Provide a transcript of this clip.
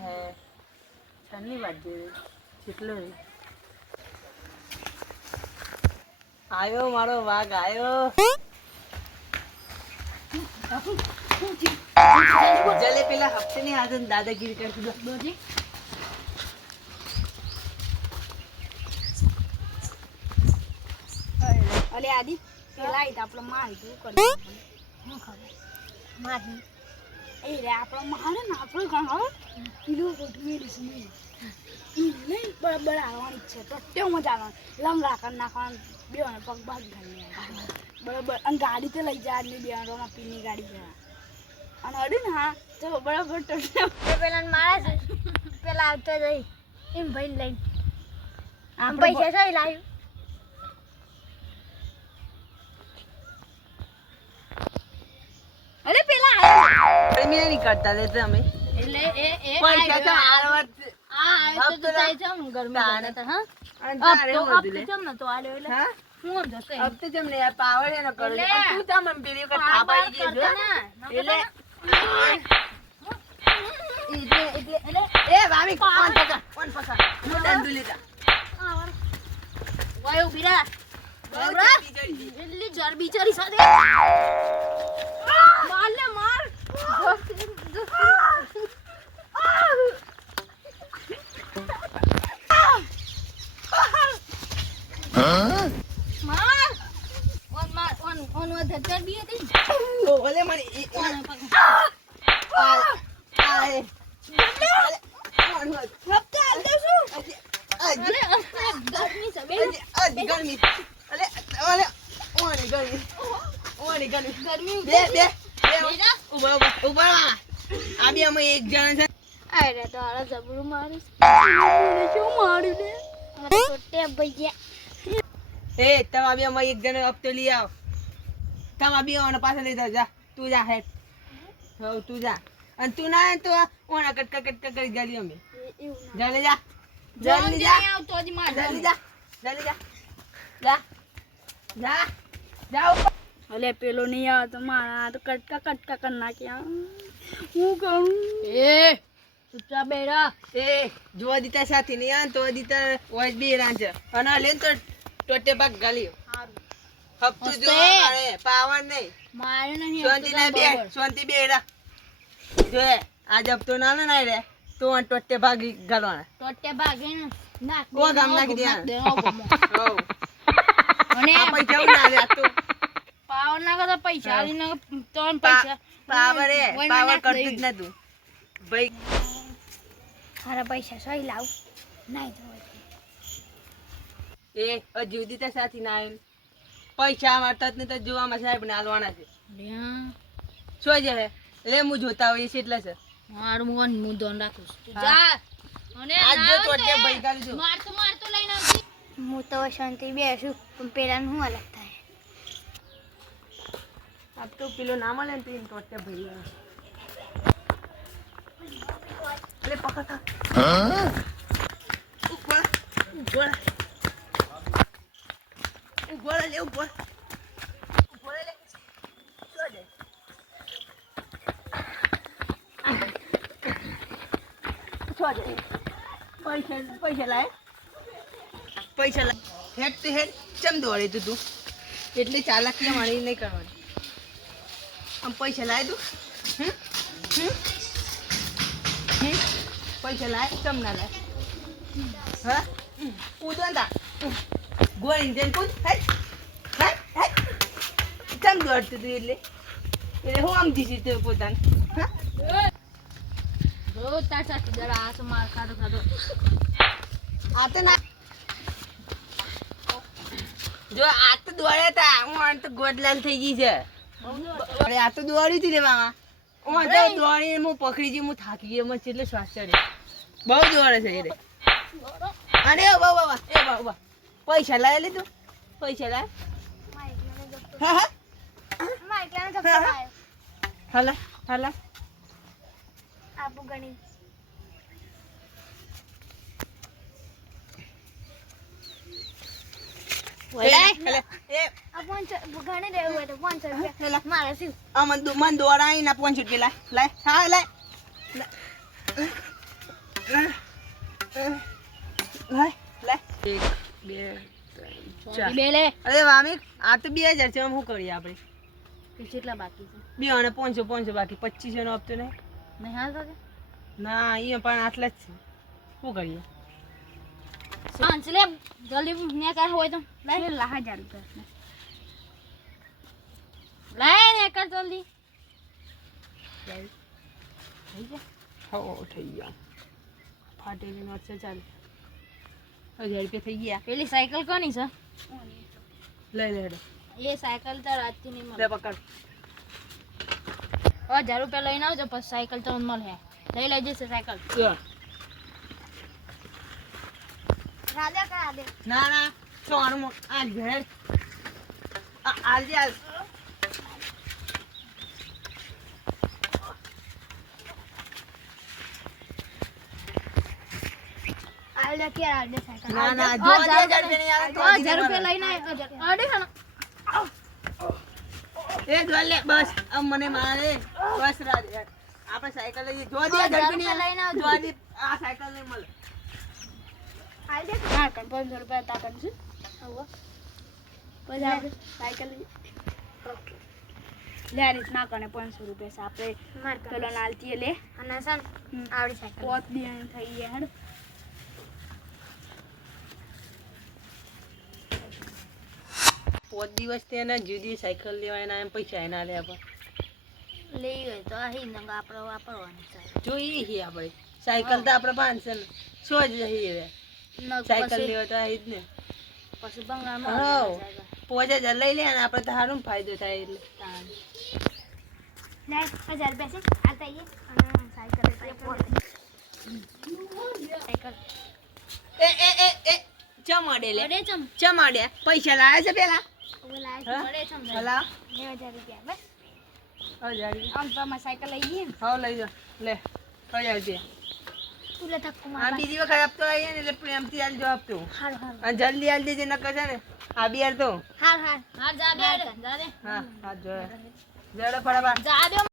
હે છની વાજે કેટલો આયો મારો વાઘ આયો જલે પેલા હપ્તે ની હાજર દાદાગીરી કરતી દોજી અલે આદી પેલા આઈ આપણો માર તું કરી હું ખબર મારી એ રે આપણો મારે ને આપણો કામ હવે કિલો કોટમી ડીસમી ઈ બરાબર આવવાની છે તો તેમ મજા આવવાની લમ રાખન નાખવાનું બેને પગ બાગ ઘાલી બરાબર અને ગાડી તો લઈ જા આદમી બેરોમાં પીની ગાડી છે અને અડી ને હા તો બરાબર તો પેલા મારા છે પેલા આવતો જઈ એમ ભાઈ લઈ આમ પૈસા થઈ લાવ્યું અરે પેલા આયો મેં નહીં કરતા દે તમે એટલે એ પૈસા તો આરવત આ તો જાય છે હું ગરમી લાગે તો હા અબ તો જમ ને તો આલ્યો એટલે હા હું જશે अब तो जब नहीं पावर है ना करो तू ता मन पीली का थापाई दे दे એટલે એ ભાભી કોણ પકડ હું દંડુ લીધા વાયો બીરા બરાબર એટલી જર બિચારી સાથે માર લે માર ઓન ધર બી હતી ઓલે મને આય ગરમી છે બે ગરમી અલે ઓલે ઓને ગરમી બે ઉભા આ બી અમે એક જણ છે અરે તો આલા જબરું મારીશ શું માર્યું ને મને છોટે ભૈયા એ તમે બી અમે એક જણ હપ્તો લઈ આવ તમે બી ઓને પાસે લઈ જા તું જા હેડ હો તું જા અને તું ના તો ઓના કટકા કરી જાલી અમે જલ્દી જા જલ્દી જા આવતો જ માર જલ્દી જા જા જાઓ અલે પેલો નહીં આવે તો મારા તો કટકા કર નાખ્યા હું કહું એ ચૂપચાપ બેરા એ જો દીતા સાથી નહીં આ તો દીતા વોઇસ બી રાંચ અને લેન તો ટોટે ભાગ ગાલ્યો હપ્તો જો મારે પાવર નહીં મારે નહીં શાંતિ બેરા જો આજ હપ્તો ના ના રે તો ટોટે ભાગ ગાલવાના ટોટે ભાગે ને નાખ ઓ ગામ નાખી દે હો અને આ પૈસા ના રે આ તો પાવર ના કરતા પૈસા આલી ના ત્રણ પૈસા પાવર કરતું જ નતું ભાઈ મારા પૈસા સહી લાવ નહીં તો એ હજુ દીતા સાથી ના આવ્યું પૈસા મારતા જ નહીં તો જોવામાં સાહેબ ને હાલવાના છે શું છે લે હું જોતા હોય છે એટલે છે મારું મન હું ધોન રાખું છું જા અને આજ જો ટોટે ભાઈ ગાલી જો મારતો લઈને આવતી હું તો શાંતિ બેસું પણ પેલાનું શું અલગ થાય આ તો પેલો ના મળે ને તો ટોટે ભાઈ અલે પકડ ઉપર લે ઉપર લે શું છે પૈસા લાય હેડ તે હેડ ચમ દોડે તું એટલે ચાલાકી મારી નહીં કરવાની આમ પૈસા લાય તું પૈસા લાય ચમ ના લાય હા કૂદવા ગોળી જઈને કૂદ ચમ દોડતું તું એટલે હું આમ જીસી તું પોતાને હા જો તાર સાથે જરા આ તો માર ખાધો આ તો ના જો આ તો દોડ્યા તા હું આ તો ગોડલાલ થઈ ગઈ છે અરે આ તો દોડ્યું હતી લેવામાં હું તો દોડીને હું પકડી ગઈ હું થાકી ગઈ મને એટલે શ્વાસ ચડે બહુ દોડે છે એટલે અરે બાબા પૈસા લાવી લીધું પૈસા લાવ હા હાલા આપું ગણી ઘણી દેવું હોય તો 500 રૂપિયા મારે શું મન દોડાઈ ના 500 રૂપિયા લાય હા લાય લે લે 1 2 3 4 બે લે અરે વામિક આ તો 2000 છે શું કરીએ આપણે કેટલા બાકી છે બે અને 500 બાકી 2500 નો આપતો નહીં નહીં હાલ તો ના અહીંયા પણ આટલા જ છે શું કરીએ પાંચ લે જલ્દી ને કર હોય તો લે લા 1000 રૂપિયા લાય ને કર જલ્દી થઈ ગયા હો થઈ ગયા ફાટેલી નોટ છે ચાલ 1000 રૂપિયા થઈ ગયા પેલી સાયકલ કોની છે લઈ લે હેડો એ સાયકલ તો રાતથી નહીં મળે લે પકડ 1000 રૂપિયા લઈને આવજો પછી સાયકલ તો મળે લઈ લેજે સાયકલ લ્યો. રાધે કરા દે ના ના સોનું આ ઘેર આલજી આલ આલે કે રાધે સાયકલ ના ના જો 1000 રૂપિયા નહીં આવે તો 1000 રૂપિયા લઈને અડે હા એ જો લે બસ આમ મને મારે બસ રાજ આપણે સાયકલ લઈએ જો 1000 રૂપિયા લઈને આવજો. જો આ સાયકલ નહીં મળે આલે દે હા કણ 500 રૂપિયા તાકન છે આવો પછી આપણે સાયકલ લે આ રીતના કણે 500 રૂપિયા છે આપણે માર પેલો નાલતી લે અને સન આવડી સાયકલ પોત દી થઈ ગયા હેડ પોત દિવસ તેને જુદી સાયકલ લેવાના એમ પૈસા એના લે આપણે લઈ ગયો તો અહીં નંગ આપણે વાપરવાની છે જોઈએ છીએ આપણે સાયકલ તો આપણે 500 ને 100 જ રહી હવે સાયકલ લેવા તો આવી જ ને પછી હા બંગાળમાં 5000 લઈ લે અને આપણે તો સારું ફાયદો થાય એટલે લે 1000 રૂપિયા છે આ તઈએ અને સાયકલ સાયકલ એ એ એ એ ચમ અડે લે અડે ચમ ચમ અડે પૈસા લાયા છે પેલા બોલાય હા? અડે ચમ હલા 9000 રૂપિયા બસ 1000 આમ તો અમે સાયકલ લઈ ગઈ ને હા લઈ જા લે 1000 રૂપિયા તું લે ધક્કો આ માર બીજી વખત આપતો આવીએ ને એટલે પ્રેમથી આલ જવાબ તો હારું હારું અને જલ્દી આલ દેજે નકર છે ને આ બિયાર તો હાર હાર હા જા બે જા દે હા હા જો જડો ફટાફટ જા દે